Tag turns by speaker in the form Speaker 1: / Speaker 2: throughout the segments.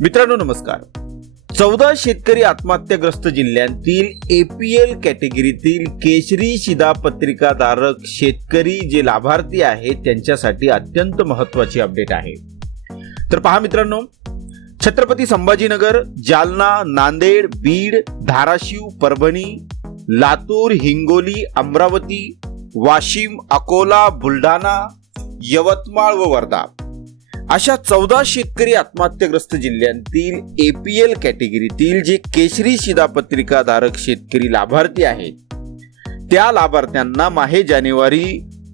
Speaker 1: मित्रांनो नमस्कार. चौदा शेतकरी आत्महत्याग्रस्त जिल्ह्यांतील एपीएल कॅटेगरीतील केशरी शिधापत्रिकाधारक शेतकरी जे लाभार्थी आहेत त्यांच्यासाठी अत्यंत महत्वाची अपडेट आहे. तर पहा मित्रांनो छत्रपती संभाजीनगर जालना नांदेड बीड धाराशिव परभणी लातूर हिंगोली अमरावती वाशिम अकोला बुलढाणा यवतमाळ व वर्धा. अशा चौदा शेतकरी आत्महत्याग्रस्त जिल्ह्यांतील एपीएल कॅटेगरीतील जे केशरी शिधापत्रिकाधारक शेतकरी लाभार्थी आहेत त्या लाभार्थ्यांना माहे जानेवारी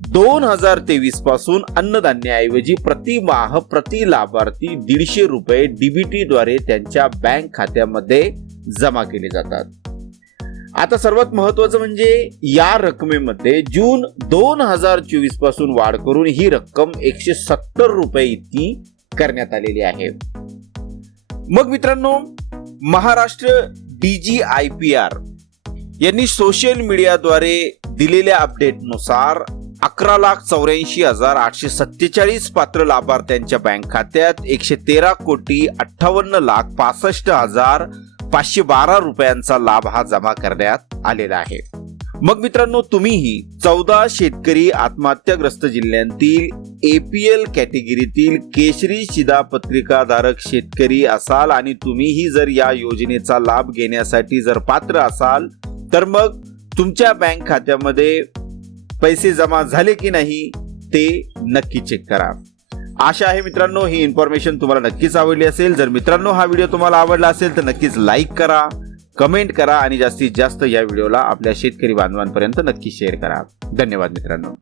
Speaker 1: दोन हजार तेवीसपासून अन्नधान्याऐवजी प्रतिमाह प्रति लाभार्थी दीडशे रुपये डीबीटी द्वारे त्यांच्या बँक खात्यामध्ये जमा केले जातात. आता सर्वात महत्वाचं म्हणजे या रकमेमध्ये जून दोन हजार चोवीसपासून वाढ करून ही रक्कम एकशे सत्तर रुपये इतकी करण्यात आलेली आहे. मग मित्रांनो Maharashtra DG I P R यांनी सोशल मीडियाद्वारे दिलेल्या अपडेटनुसार अकरा लाख चौऱ्याऐंशी हजार आठशे सत्तेचाळीस पात्र लाभार्थ्यांच्या बँक खात्यात एकशे तेरा कोटी अठ्ठावन्न लाख पासष्ट हजार पाचशे बारा रुपयांचा लाभ हा जमा करण्यात आलेला आहे. मग मित्रांनो तुम्हीही चौदा शेतकरी आत्महत्याग्रस्त जिल्ह्यांतील एपीएल कॅटेगरीतील केशरी शिधापत्रिकाधारक शेतकरी असाल आणि तुम्हीही जर या योजनेचा लाभ घेण्यासाठी जर पात्र असाल तर मग तुमच्या बँक खात्यामध्ये पैसे जमा झाले की नाही ते नक्की चेक करा. आशा आहे मित्रांनो ही इन्फॉर्मेशन तुम्हाला नक्कीच आवडली असेल. जर मित्रांनो हा व्हिडिओ तुम्हाला आवडला असेल तर नक्कीच लाईक करा कमेंट करा आणि जास्तीत जास्त या व्हिडिओला आपल्या शेतकरी बांधवांपर्यंत नक्की शेअर करा. धन्यवाद मित्रांनो.